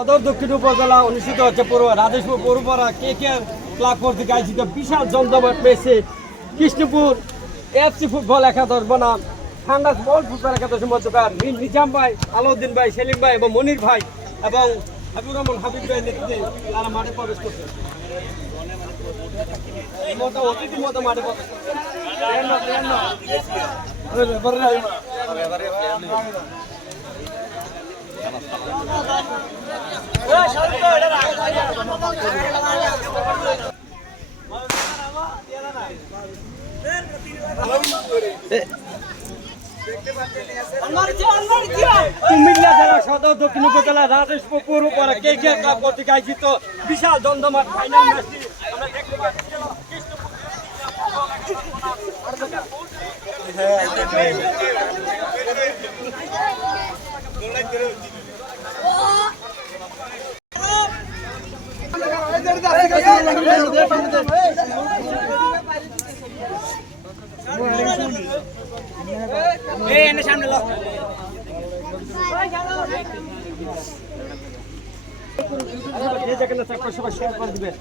সদর দক্ষিণ উপজেলা অনুষ্ঠিত হচ্ছে রাজেশপুর পৌরপাড়া KKR ক্লাব কর্তৃক আয়োজিত বিশাল জমজমাট ম্যাচে কৃষ্ণপুর AFC ফুটবল একাদশ বনাম ঠান্ডা বল ফুটবল একাদশের মধ্যকার নিজাম ভাই, আলাউদ্দিন ভাই, সেলিম ভাই এবং মনির ভাই এবং হাবিবুর রহমান হাবিব ভাইয়ের নেতৃত্বে তারা মাঠে প্রবেশ করছে। অতিথির মতো মাঠে প্রবেশ করছে। কুমিল্লা জেলা সদর দক্ষিণ উপজেলা রাজেশপুর পৌরপাড়া KKR ক্লাব কর্তৃক আয়োজিত বিশাল জমজমাট ফাইনাল ম্যাচটি আমরা দেখতে পাচ্ছি। সামনে সবাই শেয়ার করে দিবেন।